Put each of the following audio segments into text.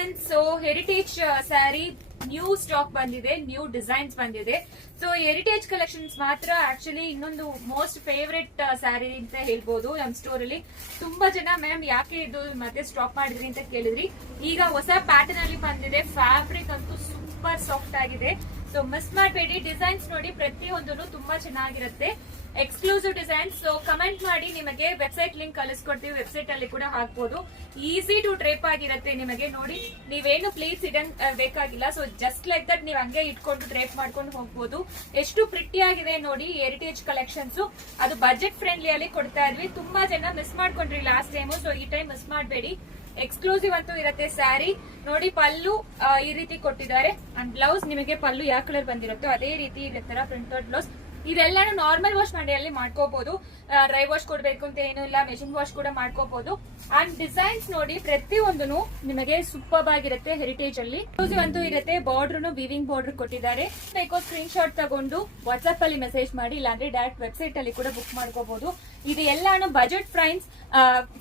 Friends, so heritage sari new stock ಬಂದಿದೆ, new designs ಬಂದಿದೆ. So heritage collections ಮಾತ್ರ actually ಇನ್ನೊಂದು ಮೋಸ್ಟ್ ಫೇವ್ರೆಟ್ ಸ್ಯಾರಿ ಅಂತ ಹೇಳ್ಬೋದು ನಮ್ ಸ್ಟೋರ್ ಅಲ್ಲಿ. ತುಂಬಾ ಜನ ಮ್ಯಾಮ್ ಯಾಕೆ ಇದು ಮತ್ತೆ ಸ್ಟಾಪ್ ಮಾಡಿದ್ರಿ ಅಂತ ಕೇಳಿದ್ರಿ. ಈಗ ಹೊಸ ಪ್ಯಾಟರ್ನ್ ಅಲ್ಲಿ ಬಂದಿದೆ, ಫ್ಯಾಬ್ರಿಕ್ ಅಂತೂ ಸೂಪರ್ ಸಾಫ್ಟ್ ಆಗಿದೆ. ಸೊ ಮಿಸ್ ಮಾಡಬೇಡಿ, ಡಿಸೈನ್ಸ್ ನೋಡಿ ಪ್ರತಿಯೊಂದು ತುಂಬಾ ಚೆನ್ನಾಗಿರುತ್ತೆ. Exclusive designs. ಸೊ ಕಮೆಂಟ್ ಮಾಡಿ, ನಿಮಗೆ ವೆಬ್ಸೈಟ್ ಲಿಂಕ್ ಕಳಿಸ್ಕೊಡ್ತೀವಿ, ವೆಬ್ಸೈಟ್ ಅಲ್ಲಿ ಕೂಡ ಹಾಕ್ಬೋದು. ಈಸಿ ಟು ಡ್ರೇಪ್ ಆಗಿರುತ್ತೆ. ನಿಮಗೆ ನೋಡಿ, ನೀವೇನು ಪ್ಲೀಸ್ ಇಡಂಗ್ ಬೇಕಾಗಿಲ್ಲ. ಸೊ ಜಸ್ಟ್ ಲೈಕ್ ದಟ್ ನೀವು ಹಂಗೆ ಇಟ್ಕೊಂಡು ಡ್ರೇಪ್ ಮಾಡ್ಕೊಂಡು ಹೋಗ್ಬೋದು. ಎಷ್ಟು ಪ್ರಿಟಿ ಆಗಿದೆ ನೋಡಿ ಹೆರಿಟೇಜ್ ಕಲೆಕ್ಷನ್ಸ್. ಅದು ಬಜೆಟ್ ಫ್ರೆಂಡ್ಲಿ ಅಲ್ಲಿ ಕೊಡ್ತಾ ಇದ್ವಿ. ತುಂಬಾ ಜನ ಮಿಸ್ ಮಾಡ್ಕೊಂಡ್ರಿ ಲಾಸ್ಟ್ ಟೈಮ್, ಸೊ ಈ ಟೈಮ್ ಮಿಸ್ ಮಾಡಬೇಡಿ. ಎಕ್ಸ್ಕ್ಲೂಸಿವ್ ಅಂತೂ ಇರುತ್ತೆ ಸ್ಯಾರಿ ನೋಡಿ. ಪಲ್ಲು ಈ ರೀತಿ ಕೊಟ್ಟಿದ್ದಾರೆ, ಅಂಡ್ ಬ್ಲೌಸ್ ನಿಮಗೆ ಪಲ್ಲು ಯಾವ ಕಲರ್ ಬಂದಿರುತ್ತೋ ಅದೇ ರೀತಿ ಇದೇ ತರ ಪ್ರಿಂಟೆಡ್ ಬ್ಲೌಸ್. ಇದೆಲ್ಲಾನು ನಾರ್ಮಲ್ ವಾಶ್ ಮಾಡಿ ಅಲ್ಲಿ ಮಾಡ್ಕೋಬಹುದು. ಡ್ರೈ ವಾಶ್ ಕೊಡ್ಬೇಕು ಅಂತ ಏನೂ ಇಲ್ಲ, ಮೆಷಿನ್ ವಾಶ್ ಕೂಡ ಮಾಡ್ಕೋಬಹುದು. ಅಂಡ್ ಡಿಸೈನ್ಸ್ ನೋಡಿ ಪ್ರತಿಯೊಂದನು ನಿಮಗೆ ಸೂಪರ್ ಆಗಿರುತ್ತೆ ಹೆರಿಟೇಜ್ ಅಲ್ಲಿ. ಅಂತೂ ಇರುತ್ತೆ, ಬಾರ್ಡರ್ ವೀವಿಂಗ್ ಬಾರ್ಡರ್ ಕೊಟ್ಟಿದ್ದಾರೆ. ಬೇಕೋ ಸ್ಕ್ರೀನ್ ಶಾಟ್ ತಗೊಂಡು ವಾಟ್ಸ್ಆಪ್ ಅಲ್ಲಿ ಮೆಸೇಜ್ ಮಾಡಿ, ಇಲ್ಲಾಂದ್ರೆ ಡೈರೆಕ್ಟ್ ವೆಬ್ಸೈಟ್ ಅಲ್ಲಿ ಕೂಡ ಬುಕ್ ಮಾಡ್ಕೋಬಹುದು. ಇದು ಎಲ್ಲಾನು ಬಜೆಟ್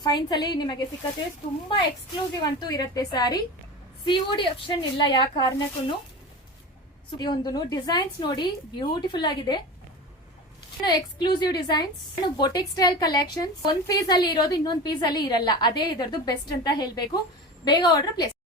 ಫೈನ್ಸ್ ಅಲ್ಲಿ ನಿಮಗೆ ಸಿಕ್ಕತ್ತೆ. ತುಂಬಾ ಎಕ್ಸ್ಕ್ಲೂಸಿವ್ ಅಂತೂ ಇರುತ್ತೆ ಸ್ಯಾರಿ. ಸಿಒಡಿ ಆಪ್ಷನ್ ಇಲ್ಲ ಯಾವ ಕಾರಣಕ್ಕೂ. ಒಂದು ಡಿಸೈನ್ಸ್ ನೋಡಿ ಬ್ಯೂಟಿಫುಲ್ ಆಗಿದೆ. Exclusive designs, boutique style collections. ಒಂದ್ ಪೀಸ್ ಅಲ್ಲಿ ಇರೋದು ಇನ್ನೊಂದ್ ಪೀಸ್ ಅಲ್ಲಿ ಇರಲ್ಲ, ಅದೇ ಇದರದ್ದು ಬೆಸ್ಟ್ ಅಂತ ಹೇಳ್ಬೇಕು. ಬೇಗ ಆರ್ಡರ್ ಪ್ಲೇಸ್